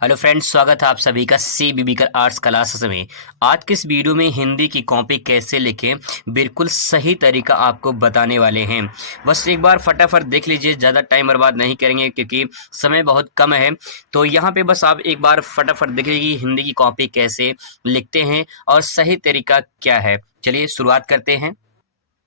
Hello friends, स्वागत है आप सभी का सी बीबीकर आर्ट्स क्लासेस में। आज के इस वीडियो में हिंदी की कॉपी कैसे लिखें बिल्कुल सही तरीका आपको बताने वाले हैं। बस एक बार फटाफट देख लीजिए, ज़्यादा टाइम बर्बाद नहीं करेंगे क्योंकि समय बहुत कम है। तो यहाँ पे बस आप एक बार फटाफट देख लीजिए हिंदी की कॉपी कैसे लिखते हैं और सही तरीका क्या है। चलिए शुरुआत करते हैं।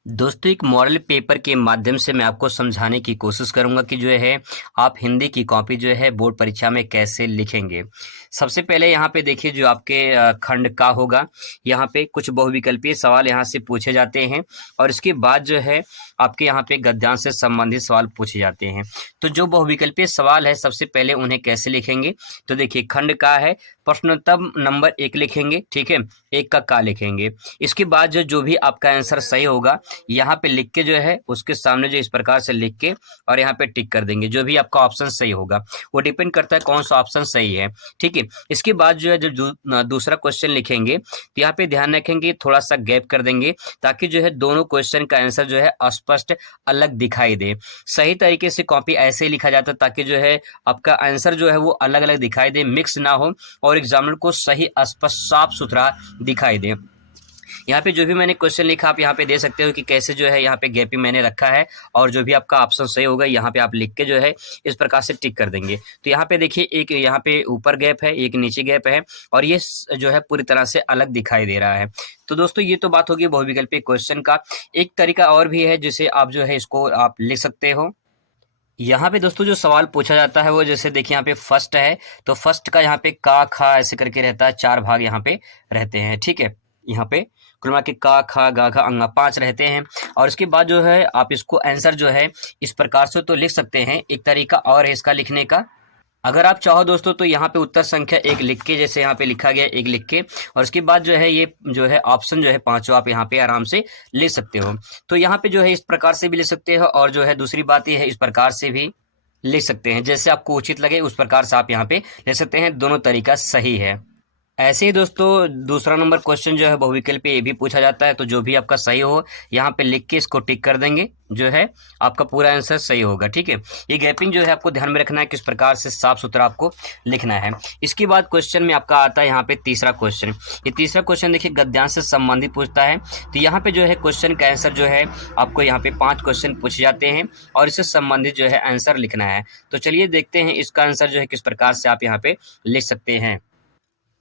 दोस्तों, एक मॉडल पेपर के माध्यम से मैं आपको समझाने की कोशिश करूंगा कि जो है आप हिंदी की कॉपी जो है बोर्ड परीक्षा में कैसे लिखेंगे। सबसे पहले यहाँ पे देखिए, जो आपके खंड का होगा, यहाँ पे कुछ बहुविकल्पीय सवाल यहाँ से पूछे जाते हैं और इसके बाद जो है आपके यहाँ पे गद्यांश से संबंधित सवाल पूछे जाते हैं। तो जो बहुविकल्पीय सवाल है, सबसे पहले उन्हें कैसे लिखेंगे, तो देखिए खंड का है, प्रश्नोत्तर नंबर 1 लिखेंगे, ठीक है, 1 का लिखेंगे। इसके बाद जो भी आपका आंसर सही होगा यहाँ पे लिख के जो है उसके सामने जो इस प्रकार से लिख के और यहाँ पे टिक कर देंगे। जो भी आपका ऑप्शन सही होगा, वो डिपेंड करता है कौन सा ऑप्शन सही है, ठीक है। इसके बाद जो है दूसरा क्वेश्चन लिखेंगे, तो यहाँ पे ध्यान रखेंगे थोड़ा सा गैप कर देंगे ताकि जो है दोनों क्वेश्चन का आंसर जो है स्पष्ट अलग दिखाई दे। सही तरीके से कॉपी ऐसे ही लिखा जाता है ताकि जो है आपका आंसर जो है वो अलग अलग दिखाई दे, मिक्स ना हो और एग्जामिनर को सही स्पष्ट साफ सुथरा दिखाई दे। यहाँ पे जो भी मैंने क्वेश्चन लिखा आप यहाँ पे दे सकते हो कि कैसे जो है यहाँ पे गैप ही मैंने रखा है और जो भी आपका ऑप्शन सही होगा यहाँ पे आप लिख के जो है इस प्रकार से टिक कर देंगे। तो यहाँ पे देखिए, एक यहाँ पे ऊपर गैप है, एक नीचे गैप है और ये जो है पूरी तरह से अलग दिखाई दे रहा है। तो दोस्तों, ये तो बात होगी बहुविकल्पीय क्वेश्चन का। एक तरीका और भी है जिसे आप जो है इसको आप लिख सकते हो। यहाँ पे दोस्तों जो सवाल पूछा जाता है वो जैसे देखिए यहाँ पे फर्स्ट है, तो फर्स्ट का यहाँ पे का खा ऐसे करके रहता है, 4 भाग यहाँ पे रहते हैं, ठीक है। यहाँ पे कुल मिला के का खा गा खा अंगा 5 रहते हैं और इसके बाद जो है आप इसको आंसर जो है इस प्रकार से तो लिख सकते हैं। एक तरीका और है इसका लिखने का, अगर आप चाहो दोस्तों तो यहाँ पे उत्तर संख्या 1 लिख के, जैसे यहाँ पे लिखा गया 1 लिख के और उसके बाद जो है ये जो है ऑप्शन जो है पांचों आप यहाँ पे आराम से ले सकते हो। तो यहाँ पे जो है इस प्रकार से भी ले सकते हो और जो है दूसरी बात ये है इस प्रकार से भी लिख सकते हैं। जैसे आपको उचित लगे उस प्रकार से आप यहाँ पे ले सकते हैं। दोनों तरीका सही है। ऐसे ही दोस्तों दूसरा नंबर क्वेश्चन जो है बहुविकल्प ये भी पूछा जाता है। तो जो भी आपका सही हो यहाँ पे लिख के इसको टिक कर देंगे, जो है आपका पूरा आंसर सही होगा, ठीक है। ये गैपिंग जो है आपको ध्यान में रखना है, किस प्रकार से साफ सुथरा आपको लिखना है। इसके बाद क्वेश्चन में आपका आता है यहाँ पे तीसरा क्वेश्चन। ये तीसरा क्वेश्चन देखिए गद्यांश से संबंधित पूछता है। तो यहाँ पे जो है क्वेश्चन का आंसर जो है आपको यहाँ पे 5 क्वेश्चन पूछे जाते हैं और इससे संबंधित जो है आंसर लिखना है। तो चलिए देखते हैं इसका आंसर जो है किस प्रकार से आप यहाँ पे लिख सकते हैं।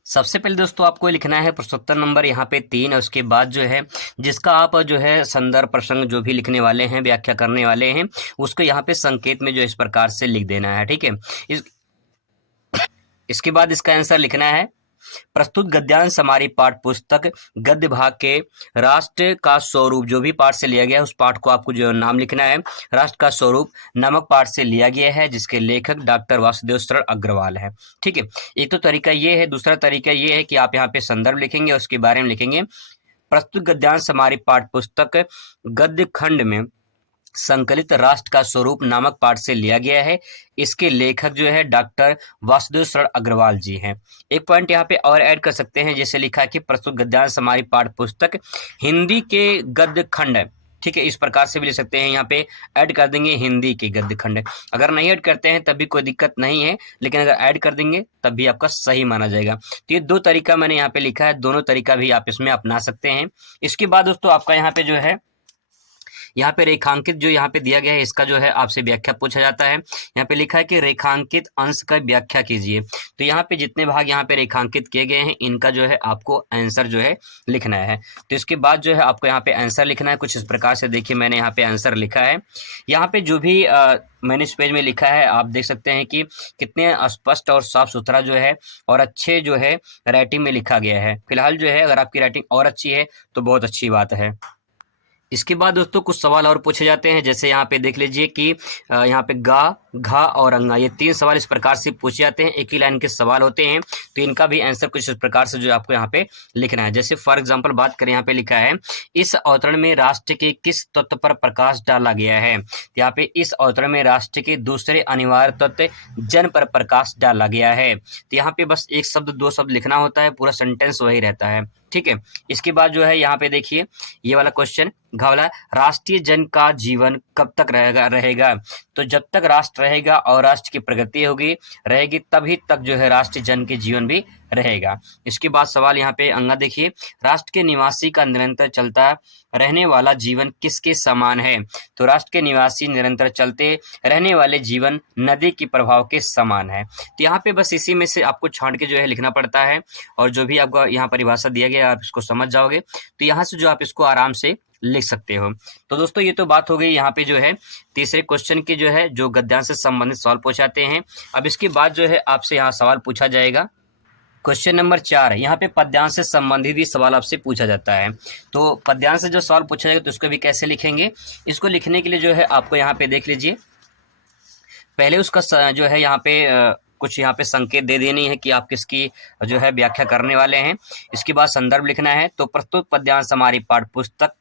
सबसे पहले दोस्तों आपको लिखना है प्रश्नोत्तर नंबर यहाँ पे 3 और उसके बाद जो है जिसका आप जो है संदर्भ प्रसंग जो भी लिखने वाले हैं, व्याख्या करने वाले हैं, उसको यहाँ पे संकेत में जो इस प्रकार से लिख देना है, ठीक है। इसके बाद इसका आंसर लिखना है। प्रस्तुत गद्यांश हमारी पाठ पुस्तक गद्य भाग के राष्ट्र का स्वरूप, जो भी पाठ से लिया गया है उस पाठ को आपको जो नाम लिखना है। राष्ट्र का स्वरूप नामक पाठ से लिया गया है जिसके लेखक डॉक्टर वासुदेव शरण अग्रवाल है, ठीक है। एक तो तरीका ये है। दूसरा तरीका ये है कि आप यहाँ पे संदर्भ लिखेंगे और उसके बारे में लिखेंगे। प्रस्तुत गद्यांश हमारी पाठ पुस्तक गद्य खंड में संकलित राष्ट्र का स्वरूप नामक पाठ से लिया गया है। इसके लेखक जो है डॉक्टर वासुदेव शरण अग्रवाल जी हैं। एक पॉइंट यहाँ पे और ऐड कर सकते हैं, जैसे लिखा है कि प्रस्तुत गद्यांश हमारी पाठ्य पुस्तक हिंदी के गद्य खंड है, ठीक है। इस प्रकार से भी लिख सकते हैं। यहाँ पे ऐड कर देंगे हिंदी के गद्य खंड। अगर नहीं ऐड करते हैं तब भी कोई दिक्कत नहीं है, लेकिन अगर ऐड कर देंगे तब भी आपका सही माना जाएगा। तो ये 2 तरीका मैंने यहाँ पे लिखा है, दोनों तरीका भी आप इसमें अपना सकते हैं। इसके बाद दोस्तों आपका यहाँ पे जो है यहाँ पे रेखांकित जो यहाँ पे दिया गया है इसका जो है आपसे व्याख्या पूछा जाता है। यहाँ पे लिखा है कि रेखांकित अंश का व्याख्या कीजिए। तो यहाँ पे जितने भाग यहाँ पे रेखांकित किए गए हैं इनका जो है आपको आंसर जो है लिखना है। तो इसके बाद जो है आपको यहाँ पे आंसर लिखना है। कुछ इस प्रकार से देखिए मैंने यहाँ पे आंसर लिखा है। यहाँ पे जो भी मैंने इस पेज में लिखा है आप देख सकते हैं कि कितने स्पष्ट और साफ सुथरा जो है और अच्छे जो है राइटिंग में लिखा गया है। फिलहाल जो है अगर आपकी राइटिंग और अच्छी है तो बहुत अच्छी बात है। इसके बाद दोस्तों कुछ सवाल और पूछे जाते हैं, जैसे यहाँ पे देख लीजिए कि यहाँ पे गा घा और अंगा, ये 3 सवाल इस प्रकार से पूछे जाते हैं। एक ही लाइन के सवाल होते हैं, तो इनका भी आंसर कुछ इस प्रकार से जो आपको यहाँ पे लिखना है। जैसे फॉर एग्जांपल बात करें, यहाँ पे लिखा है इस अवतरण में राष्ट्र के किस तत्व पर प्रकाश डाला गया है। तो यहाँ पे इस अवतरण में राष्ट्र के दूसरे अनिवार्य तत्व जन पर प्रकाश डाला गया है। तो यहाँ पे बस 1 शब्द 2 शब्द लिखना होता है, पूरा सेंटेंस वही रहता है, ठीक है। इसके बाद जो है यहाँ पे देखिए ये वाला क्वेश्चन घावला, राष्ट्रीय जन का जीवन कब तक रहेगा। तो जब तक राष्ट्र राष्ट्र रहेगा और राष्ट्र की प्रगति होगी रहेगी, तभी तक जो है राष्ट्र जन के जीवन भी रहेगा। इसके बाद सवाल यहाँ पे अंगा देखिए, राष्ट्र के निवासी का निरंतर चलता रहने वाला जीवन किसके समान है? तो राष्ट्र के निवासी निरंतर चलते रहने वाले जीवन नदी के प्रभाव के समान है। तो यहाँ पे बस इसी में से आपको छांट के जो है लिखना पड़ता है, और जो भी आपको यहाँ परिभाषा दिया गया आप इसको समझ जाओगे, तो यहाँ से जो आप इसको आराम से लिख सकते हो। तो दोस्तों ये तो बात हो गई यहाँ पे जो है तीसरे क्वेश्चन की, जो है जो गद्यांश से संबंधित सवाल पूछाते हैं। अब इसके बाद जो है आपसे यहाँ सवाल पूछा जाएगा क्वेश्चन नंबर 4 यहाँ पे पद्यांश से संबंधित भी सवाल आपसे पूछा जाता है। तो पद्यांश से जो सवाल पूछा जाएगा तो उसको भी कैसे लिखेंगे, इसको लिखने के लिए जो है आपको यहाँ पे देख लीजिए, पहले उसका जो है यहाँ पे कुछ यहाँ पे संकेत दे देनी है कि आप किसकी जो है व्याख्या करने वाले हैं। इसके बाद संदर्भ लिखना है। तो प्रस्तुत पद्यांश हमारी पाठ्यपुस्तक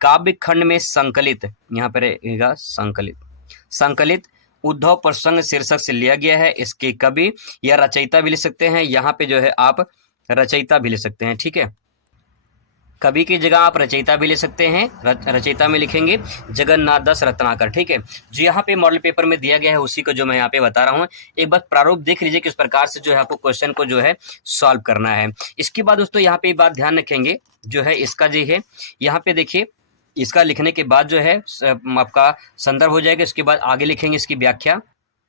काव्य खंड में संकलित, यहाँ पर रहेगा संकलित उद्धव प्रसंग शीर्षक से लिया गया है। इसके कवि या रचयिता भी लिख सकते हैं, यहाँ पे जो है आप रचयिता भी लिख सकते हैं, ठीक है। कवि की जगह आप रचयिता भी ले सकते हैं, रचयिता में लिखेंगे जगन्नाथ दास रत्नाकर, ठीक है। जो यहाँ पे मॉडल पेपर में दिया गया है उसी को जो मैं यहाँ पे बता रहा हूँ, एक बार प्रारूप देख लीजिए किस प्रकार से जो है आपको क्वेश्चन को जो है सॉल्व करना है। इसके बाद दोस्तों यहाँ पे बात ध्यान रखेंगे, जो है इसका जो है यहाँ पे देखिए, इसका लिखने के बाद जो है आपका संदर्भ हो जाएगा, इसके बाद आगे लिखेंगे इसकी व्याख्या।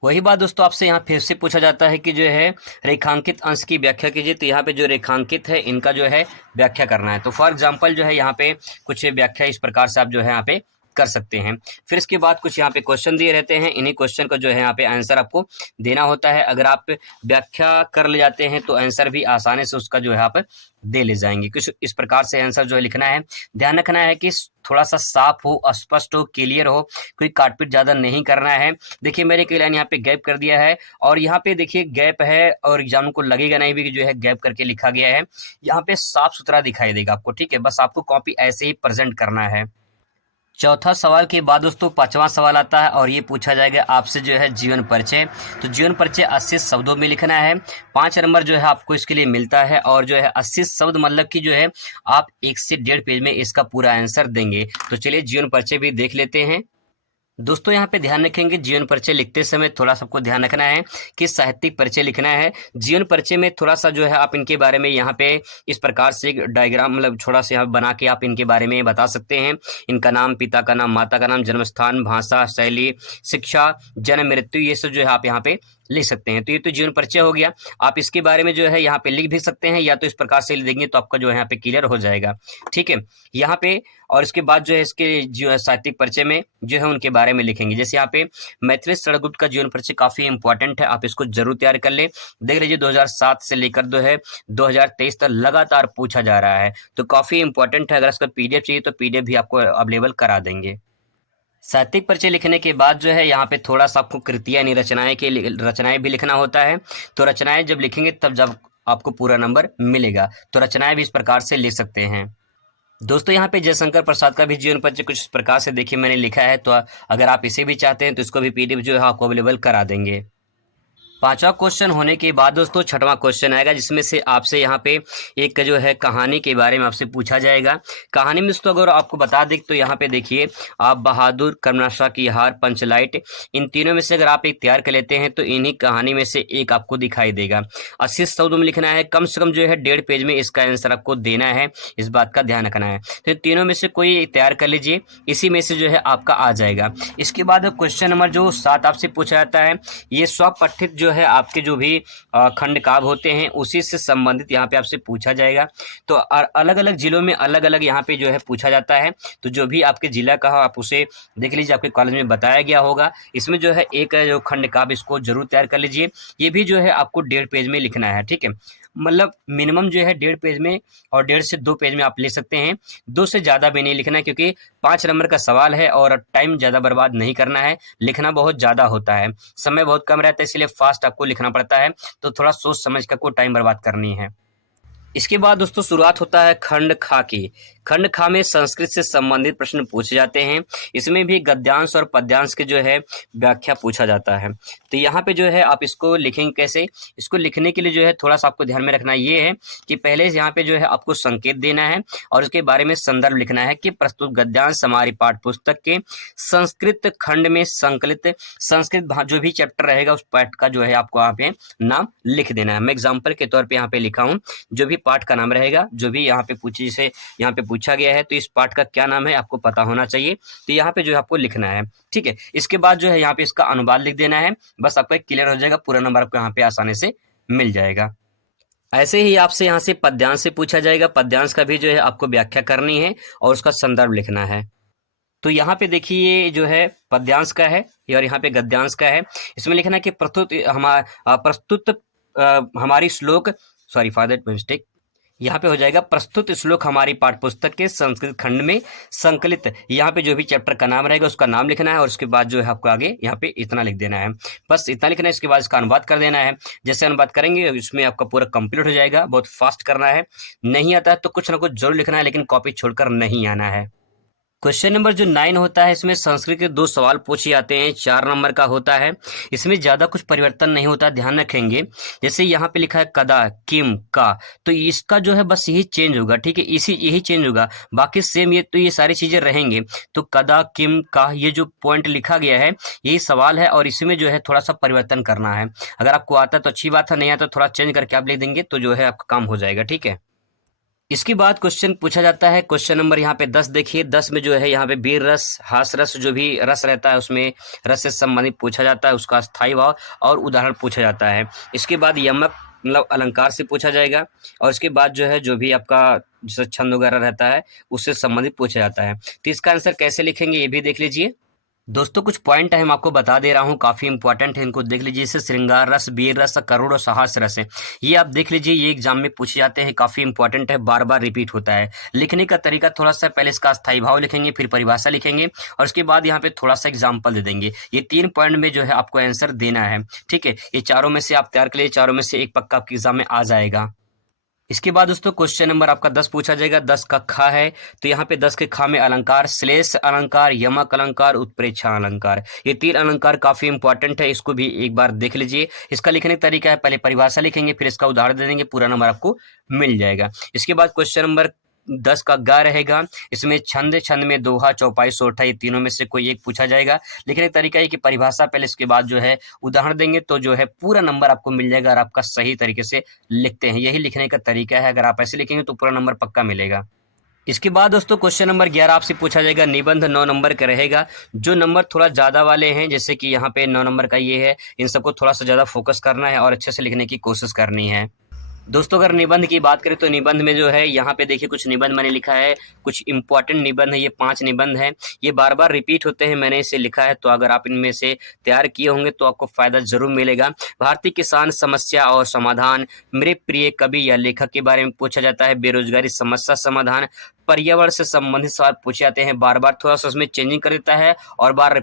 वही बात दोस्तों आपसे यहाँ फिर से पूछा जाता है कि जो है रेखांकित अंश की व्याख्या कीजिए। तो यहाँ पे जो रेखांकित है इनका जो है व्याख्या करना है। तो फॉर एग्जांपल जो है यहाँ पे कुछ व्याख्या इस प्रकार से आप जो है यहाँ पे कर सकते हैं। फिर इसके बाद कुछ यहाँ पे क्वेश्चन दिए रहते हैं, इन्हीं क्वेश्चन का जो है यहाँ पे आंसर आपको देना होता है। अगर आप व्याख्या कर ले जाते हैं तो आंसर भी आसानी से उसका जो है आप दे ले जाएंगे। कुछ इस प्रकार से आंसर जो है लिखना है। ध्यान रखना है कि थोड़ा सा साफ हो, स्पष्ट हो, क्लियर हो, कोई काटपीट ज़्यादा नहीं करना है। देखिए मैंने एक लाइन यहाँ पे गैप कर दिया है, और यहाँ पे देखिए गैप है और एग्जाम को लगेगा नहीं भी कि जो है गैप करके लिखा गया है। यहाँ पे साफ सुथरा दिखाई देगा आपको, ठीक है। बस आपको कॉपी ऐसे ही प्रेजेंट करना है। चौथा सवाल के बाद दोस्तों पांचवा सवाल आता है, और ये पूछा जाएगा आपसे जो है जीवन परिचय। तो जीवन परिचय 80 शब्दों में लिखना है। 5 नंबर जो है आपको इसके लिए मिलता है, और जो है 80 शब्द मतलब कि जो है आप 1 से 1.5 पेज में इसका पूरा आंसर देंगे। तो चलिए जीवन परिचय भी देख लेते हैं। दोस्तों यहाँ पे ध्यान रखेंगे, जीवन परिचय लिखते समय थोड़ा सबको ध्यान रखना है कि साहित्यिक परिचय लिखना है। जीवन परिचय में थोड़ा सा जो है आप इनके बारे में यहाँ पे इस प्रकार से एक डायग्राम मतलब थोड़ा सा यहाँ बना के आप इनके बारे में बता सकते हैं। इनका नाम, पिता का नाम, माता का नाम, जन्म स्थान, भाषा, शैली, शिक्षा, जन्म, मृत्यु, ये सब जो है आप यहाँ पे लिख सकते हैं। तो ये तो जीवन परिचय हो गया। आप इसके बारे में जो है यहाँ पे लिख भी सकते हैं, या तो इस प्रकार से लिख देंगे तो आपका जो है यहाँ पे क्लियर हो जाएगा, ठीक है। यहाँ पे और इसके बाद जो है इसके जो है साहित्यिक परिचय में जो है उनके बारे में लिखेंगे। जैसे यहाँ पे मैथिली शरण गुप्त का जीवन परिचय काफी इंपॉर्टेंट है, आप इसको जरूर तैयार कर ले। देख लीजिए 2007 से लेकर जो है 2023 तक लगातार पूछा जा रहा है, तो काफी इंपॉर्टेंट है। अगर इसका पीडीएफ चाहिए तो पीडीएफ भी आपको अवेलेबल करा देंगे। साहित्यिक परिचय लिखने के बाद जो है यहाँ पे थोड़ा सा आपको कृतियाँ यानी रचनाएं भी लिखना होता है। तो रचनाएं जब लिखेंगे तब जब आपको पूरा नंबर मिलेगा। तो रचनाएं भी इस प्रकार से लिख सकते हैं। दोस्तों यहाँ पे जयशंकर प्रसाद का भी जीवन परिचय कुछ इस प्रकार से देखिए मैंने लिखा है। तो अगर आप इसे भी चाहते हैं तो इसको भी पीडीएफ जो है आपको अवेलेबल करा देंगे। पांचवा क्वेश्चन होने के बाद दोस्तों छठवां क्वेश्चन आएगा, जिसमें से आपसे यहाँ पे एक जो है कहानी के बारे में आपसे पूछा जाएगा। कहानी में दोस्तों अगर आपको बता दें तो यहाँ पे देखिए आप बहादुर, कर्मनाशा की हार, पंचलाइट, इन तीनों में से अगर आप एक तैयार कर लेते हैं तो इन्हीं कहानी में से एक आपको दिखाई देगा। 80 शब्दों में लिखना है, कम से कम जो है 1.5 पेज में इसका आंसर आपको देना है, इस बात का ध्यान रखना है। तो तीनों में से कोई एक तैयार कर लीजिए, इसी में से जो है आपका आ जाएगा। इसके बाद क्वेश्चन नंबर जो 7 आपसे पूछा जाता है, ये स्वपठित जो है आपके जो भी खंड काव्य होते हैं उसी से संबंधित यहाँ पे आपसे पूछा जाएगा। तो अलग अलग जिलों में अलग अलग यहाँ पे जो है पूछा जाता है। तो जो भी आपके जिला का हो आप उसे देख लीजिए, आपके कॉलेज में बताया गया होगा। इसमें जो है एक जो खंड काव्य इसको जरूर तैयार कर लीजिए। ये भी जो है आपको 1.5 पेज में लिखना है, ठीक है। मतलब मिनिमम जो है 1.5 पेज में और 1.5 से 2 पेज में आप ले सकते हैं। 2 से ज़्यादा भी नहीं लिखना है, क्योंकि 5 नंबर का सवाल है और टाइम ज़्यादा बर्बाद नहीं करना है। लिखना बहुत ज़्यादा होता है, समय बहुत कम रहता है, इसलिए फास्ट आपको लिखना पड़ता है। तो थोड़ा सोच समझ कर को टाइम बर्बाद करनी है। इसके बाद दोस्तों शुरुआत होता है खंड खा की। खंड खा में संस्कृत से संबंधित प्रश्न पूछे जाते हैं। इसमें भी गद्यांश और पद्यांश के जो है व्याख्या पूछा जाता है। तो यहाँ पे जो है आप इसको लिखेंगे कैसे? इसको लिखने के लिए जो है थोड़ा सा आपको ध्यान में रखना ये है कि पहले यहाँ पे जो है आपको संकेत देना है और उसके बारे में संदर्भ लिखना है कि प्रस्तुत गद्यांश हमारी पाठ्य पुस्तक के संस्कृत खंड में संकलित संस्कृत जो भी चैप्टर रहेगा उस पाठ का जो है आपको यहाँ पे नाम लिख देना है। मैं एग्जाम्पल के तौर पे यहाँ पे लिखा हूँ, जो भी पाठ का नाम रहेगा, जो भी यहाँ पे यहाँ पे पूछा गया है तो इस पाठ का क्या नाम है आपको पता होना चाहिए। तो यहाँ पे जो है आपको लिखना है, ठीक है। इसके बाद जो है यहाँ पे इसका अनुवाद लिख देना है, बस आपका क्लियर हो जाएगा, पूरा नंबर आपको यहाँ पे आसानी से मिल जाएगा। ऐसे ही आपसे यहाँ से पद्यांश से पूछा जाएगा, पद्यांश का भी जो है आपको व्याख्या करनी है और उसका संदर्भ लिखना है। तो यहाँ पे देखिए जो है पद्यांश का है और यहाँ पे गद्यांश का है। इसमें लिखना है कि प्रस्तुत हमारी श्लोक, सॉरी फॉर दैट मिस्टेक, यहाँ पे हो जाएगा प्रस्तुत श्लोक हमारी पाठ्य पुस्तक के संस्कृत खंड में संकलित। यहाँ पे जो भी चैप्टर का नाम रहेगा उसका नाम लिखना है और उसके बाद जो है आपको आगे यहाँ पे इतना लिख देना है, बस इतना लिखना है। इसके बाद इसका अनुवाद कर देना है। जैसे अनुवाद करेंगे इसमें आपका पूरा कंप्लीट हो जाएगा। बहुत फास्ट करना है, नहीं आता है तो कुछ ना कुछ जरूर लिखना है, लेकिन कॉपी छोड़कर नहीं आना है। क्वेश्चन नंबर जो 9 होता है, इसमें संस्कृत के 2 सवाल पूछे जाते हैं, 4 नंबर का होता है। इसमें ज़्यादा कुछ परिवर्तन नहीं होता, ध्यान रखेंगे। जैसे यहाँ पे लिखा है कदा, किम, का, तो इसका जो है बस यही चेंज होगा, ठीक है, यही चेंज होगा, बाकी सेम ये सारी चीज़ें रहेंगे। तो कदा, किम, का, ये जो पॉइंट लिखा गया है यही सवाल है और इसमें जो है थोड़ा सा परिवर्तन करना है। अगर आपको आता तो अच्छी बात है, नहीं आता तो थोड़ा चेंज करके आप लिख देंगे तो जो है आपका काम हो जाएगा, ठीक है। इसके बाद क्वेश्चन पूछा जाता है, क्वेश्चन नंबर यहाँ पे 10 देखिए। 10 में जो है यहाँ पे वीर रस, हास रस, जो भी रस रहता है उसमें रस से संबंधित पूछा जाता है, उसका स्थायी भाव और उदाहरण पूछा जाता है। इसके बाद यमक मतलब अलंकार से पूछा जाएगा और इसके बाद जो है जो भी आपका जैसे छंद वगैरह रहता है उससे संबंधित पूछा जाता है। तो इसका आंसर कैसे लिखेंगे ये भी देख लीजिए। दोस्तों कुछ पॉइंट है, हम आपको बता दे रहा हूँ, काफ़ी इंपॉर्टेंट है, इनको देख लीजिए। जैसे श्रृंगार रस, वीर रस, करुण और साहस रस है, ये आप देख लीजिए, ये एग्जाम में पूछे जाते हैं, काफ़ी इंपॉर्टेंट है, बार बार रिपीट होता है। लिखने का तरीका थोड़ा सा, पहले इसका स्थायी भाव लिखेंगे, फिर परिभाषा लिखेंगे और उसके बाद यहाँ पे थोड़ा सा एग्जाम्पल दे देंगे। ये 3 पॉइंट में जो है आपको आंसर देना है, ठीक है। ये चारों में से आप तैयार कर लीजिए, चारों में से एक पक्का आपके एग्जाम में आ जाएगा। इसके बाद दोस्तों क्वेश्चन नंबर आपका 10 पूछा जाएगा। 10 का खा है, तो यहाँ पे 10 के खा में अलंकार, श्लेष अलंकार, यमक अलंकार, उत्प्रेक्षा अलंकार, ये 3 अलंकार काफी इंपॉर्टेंट है, इसको भी एक बार देख लीजिए। इसका लिखने का तरीका है, पहले परिभाषा लिखेंगे, फिर इसका उदाहरण दे देंगे, पूरा नंबर आपको मिल जाएगा। इसके बाद क्वेश्चन नंबर 10 का गा रहेगा, इसमें छंद, छंद में दोहा, चौपाई, सोठा, ये तीनों में से कोई एक पूछा जाएगा। लिखने का तरीका है कि परिभाषा पहले, इसके बाद जो है उदाहरण देंगे, तो जो है पूरा नंबर आपको मिल जाएगा और आपका सही तरीके से लिखते हैं, यही लिखने का तरीका है। अगर आप ऐसे लिखेंगे तो पूरा नंबर पक्का मिलेगा। इसके बाद दोस्तों क्वेश्चन नंबर 11 आपसे पूछा जाएगा, निबंध 9 नंबर का रहेगा। जो नंबर थोड़ा ज़्यादा वाले हैं, जैसे कि यहाँ पे 9 नंबर का ये है, इन सबको थोड़ा सा ज़्यादा फोकस करना है और अच्छे से लिखने की कोशिश करनी है। दोस्तों अगर निबंध की बात करें तो निबंध में जो है यहाँ पे देखिए कुछ निबंध मैंने लिखा है, कुछ इंपॉर्टेंट निबंध है, ये 5 निबंध हैं, ये बार बार रिपीट होते हैं, मैंने इसे लिखा है, तो अगर आप इनमें से तैयार किए होंगे तो आपको फायदा जरूर मिलेगा। भारतीय किसान समस्या और समाधान, मेरे प्रिय कवि या लेखक के बारे में पूछा जाता है, बेरोजगारी समस्या समाधान, पर्यावरण से संबंधित सवाल पूछे जाते हैं, बार बार थोड़ा सा उसमें चेंजिंग कर देता है और बार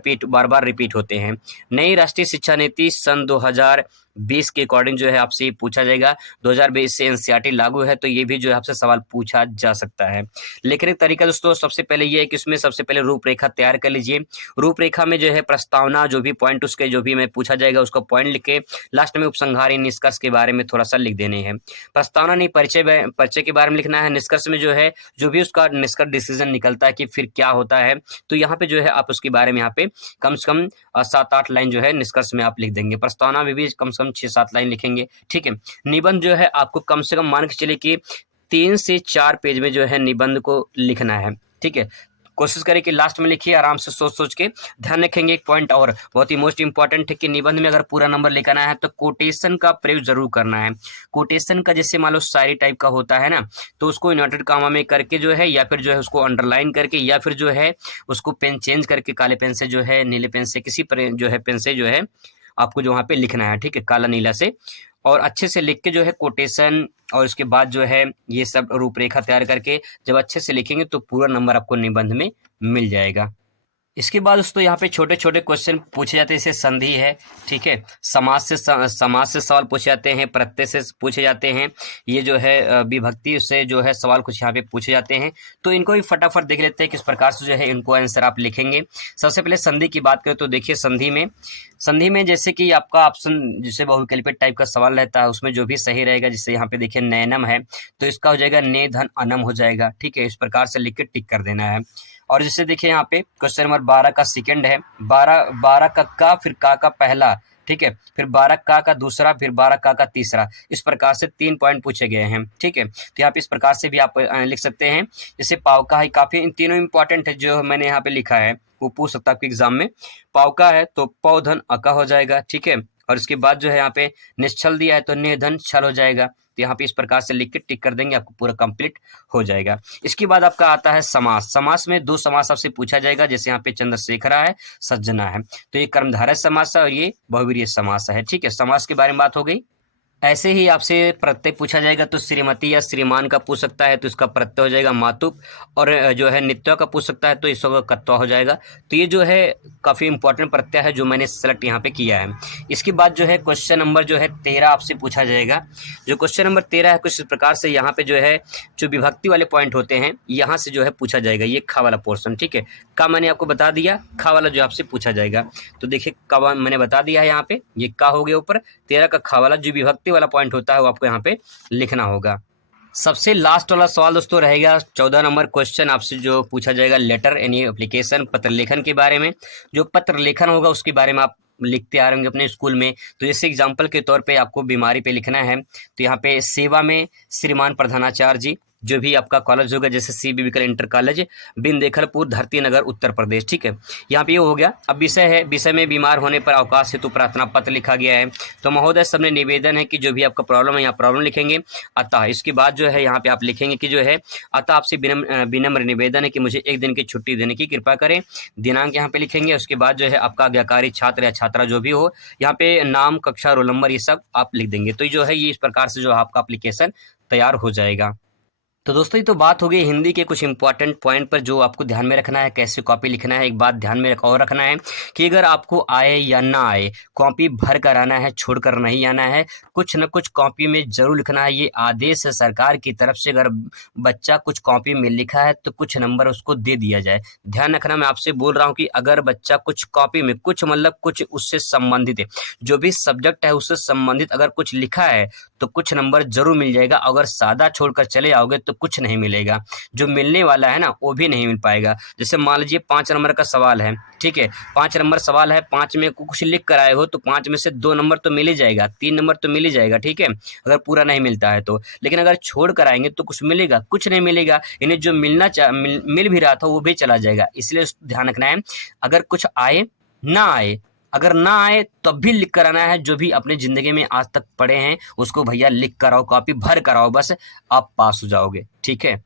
बार रिपीट होते हैं। नई राष्ट्रीय शिक्षा नीति सन 2020 के अकॉर्डिंग जो है आपसे पूछा जाएगा, 2020 से एनसीईआरटी लागू है, तो ये भी जो है आपसे सवाल पूछा जा सकता है। लिखने का तरीका दोस्तों सबसे पहले ये है कि इसमें सबसे पहले रूपरेखा तैयार कर लीजिए। रूपरेखा में जो है प्रस्तावना, जो भी पॉइंट उसके जो भी मैं पूछा जाएगा उसको पॉइंट लिख के लास्ट में उपसंहार निष्कर्ष के बारे में थोड़ा सा लिख देने हैं। प्रस्तावना नहीं, परिचय के बारे में लिखना है। निष्कर्ष में जो है जो भी उसका निष्कर्ष डिसीजन निकलता है कि फिर क्या होता है, तो यहाँ पे जो है आप उसके बारे में यहाँ पे कम से कम 7-8 लाइन जो है निष्कर्ष में आप लिख देंगे। प्रस्तावना में भी कम से कम 6-7 लाइन लिखेंगे, ठीक है। निबंध जो है आपको कम से कम मान के चलिए कि 3 से 4 पेज में जो है निबंध को लिखना है, ठीक है। कोशिश करें कि लास्ट में लिखिए, आराम से सोच के। ध्यान रखेंगे एक पॉइंट और बहुत ही मोस्ट इंपॉर्टेंट है कि निबंध में अगर पूरा नंबर लेकर आना है तो कोटेशन का प्रयोग जरूर करना है। कोटेशन का जैसे मान लो शायरी टाइप का होता है ना, तो उसको इन्वर्टेड कामा में करके जो है, या फिर जो है उसको अंडरलाइन करके, या फिर जो है उसको पेन चेंज करके काले पेन से जो है, नीले पेन से, किसी जो है पेन से जो है आपको जो वहाँ पे लिखना है, ठीक है, काला नीला से, और अच्छे से लिख के जो है कोटेशन और उसके बाद जो है ये सब रूपरेखा तैयार करके जब अच्छे से लिखेंगे तो पूरा नंबर आपको निबंध में मिल जाएगा। इसके बाद दोस्तों यहाँ पे छोटे छोटे क्वेश्चन पूछे जाते हैं, जैसे संधि है, ठीक है, समास से सवाल पूछे जाते हैं, प्रत्यय से पूछे जाते हैं, ये जो है विभक्ति से जो है सवाल कुछ यहाँ पे पूछे जाते हैं। तो इनको भी फटाफट देख लेते हैं किस प्रकार से जो है इनको आंसर आप लिखेंगे। सबसे पहले संधि की बात करें तो देखिए संधि में जैसे कि आपका ऑप्शन जिसे बहुविकल्पित टाइप का सवाल रहता है उसमें जो भी सही रहेगा, जैसे यहाँ पे देखिए नैनम है तो इसका हो जाएगा ने धन अनम हो जाएगा, ठीक है, इस प्रकार से लिख के टिक कर देना है। और जैसे देखिए यहाँ पे क्वेश्चन नंबर 12 का सेकंड है, 12 का फिर का पहला, ठीक है, फिर 12 का दूसरा, फिर 12 का तीसरा, इस प्रकार से 3 पॉइंट पूछे गए हैं, ठीक है। तो यहाँ पे इस प्रकार से भी आप लिख सकते हैं। जैसे पावका है, काफी इन तीनों इंपॉर्टेंट है जो मैंने यहाँ पे लिखा है, वो पूछ सकता है आपके एग्जाम में। पावका है तो पौधन अका हो जाएगा, ठीक है। और इसके बाद जो है यहाँ पे निश्चल दिया है तो निर्धन छल हो जाएगा। तो यहाँ पे इस प्रकार से लिख के टिक कर देंगे, आपको पूरा कंप्लीट हो जाएगा। इसके बाद आपका आता है समास। समास में 2 समास आपसे पूछा जाएगा, जैसे यहाँ पे चंद्रशेखरा है, सज्जना है, तो ये कर्मधारय समास है और ये बहुव्रीहि समास है, ठीक है। समास के बारे में बात हो गई। ऐसे ही आपसे प्रत्यय पूछा जाएगा तो श्रीमती या श्रीमान का पूछ सकता है तो इसका प्रत्यय हो जाएगा मातुप, और जो है नित्य का पूछ सकता है तो इसका कत्वा हो जाएगा। तो ये जो है काफ़ी इंपॉर्टेंट प्रत्यय है जो मैंने सेलेक्ट यहाँ पे किया है। इसके बाद जो है क्वेश्चन नंबर जो है 13 आपसे पूछा जाएगा। जो क्वेश्चन नंबर 13 है कुछ इस प्रकार से, यहाँ पे जो है जो विभक्ति वाले पॉइंट होते हैं यहाँ से जो है पूछा जाएगा, ये खा वाला पोर्सन, ठीक है। का मैंने आपको बता दिया, खा वाला जो आपसे पूछा जाएगा। तो देखिए का मैंने बता दिया है, यहाँ पे ये का हो गया ऊपर, 13 का खा वाला जो विभक्ति वाला पॉइंट होता है वो आपको यहाँ पे लिखना होगा। सबसे लास्ट वाला सवाल दोस्तों रहेगा 14 नंबर क्वेश्चन आपसे जो पूछा जाएगा लेटर यानी एप्लीकेशन, पत्र लेखन के बारे में। जो पत्र लेखन होगा उसके बारे में आप लिखते आ रहे होंगे अपने स्कूल में। तो जैसे एग्जाम्पल के तौर पे आपको बीमारी पे लिखना है तो यहाँ पे सेवा में श्रीमान प्रधानाचार्य जी, जो भी आपका कॉलेज होगा जैसे सी बीबीकर इंटर कॉलेज बिंदेखलपुर धरती नगर उत्तर प्रदेश, ठीक है। यहाँ पे ये हो गया। अब विषय है, विषय में बीमार होने पर अवकाश हेतु प्रार्थना पत्र लिखा गया है। तो महोदय सबने निवेदन है कि जो भी आपका प्रॉब्लम है यहाँ प्रॉब्लम लिखेंगे। अतः इसके बाद जो है यहाँ पे आप लिखेंगे कि जो है अतः आपसे विनम्र निवेदन है कि मुझे 1 दिन की छुट्टी देने की कृपा करें। दिनांक यहाँ पे लिखेंगे। उसके बाद जो है आपका आज्ञाकारी छात्र या छात्रा जो भी हो, यहाँ पे नाम, कक्षा, रोल नंबर, ये सब आप लिख देंगे। तो जो है ये इस प्रकार से जो आपका एप्लीकेशन तैयार हो जाएगा। तो दोस्तों ये तो बात हो गई हिंदी के कुछ इंपॉर्टेंट पॉइंट पर जो आपको ध्यान में रखना है, कैसे कॉपी लिखना है। एक बात ध्यान में और रखना है कि अगर आपको आए या ना आए, कॉपी भर कर आना है, छोड़कर नहीं आना है। कुछ न कुछ कॉपी में जरूर लिखना है, ये आदेश है सरकार की तरफ से। अगर बच्चा कुछ कॉपी में लिखा है तो कुछ नंबर उसको दे दिया जाए। ध्यान रखना, मैं आपसे बोल रहा हूँ कि अगर बच्चा कुछ कॉपी में कुछ मतलब कुछ उससे संबंधित है, जो भी सब्जेक्ट है उससे संबंधित अगर कुछ लिखा है तो कुछ नंबर जरूर मिल जाएगा। अगर सादा छोड़कर चले आओगे तो कुछ नहीं मिलेगा, जो मिलने वाला है ना वो भी नहीं मिल पाएगा। जैसे मान लीजिए 5 नंबर का सवाल है, ठीक है, 5 नंबर सवाल है, 5 में कुछ लिख कर आए हो तो 5 में से 2 नंबर तो मिल ही जाएगा, 3 नंबर तो मिल ही जाएगा, ठीक है, अगर पूरा नहीं मिलता है तो। लेकिन अगर छोड़ कर आएंगे तो कुछ मिलेगा, कुछ नहीं मिलेगा। इन्हें जो मिल भी रहा था वो भी चला जाएगा। इसलिए ध्यान रखना है, अगर कुछ आए ना आए, अगर ना आए तब भी लिख कर आना है। जो भी अपने जिंदगी में आज तक पढ़े हैं उसको भैया लिख कर आओ, कॉपी भर कर आओ, बस आप पास हो जाओगे, ठीक है।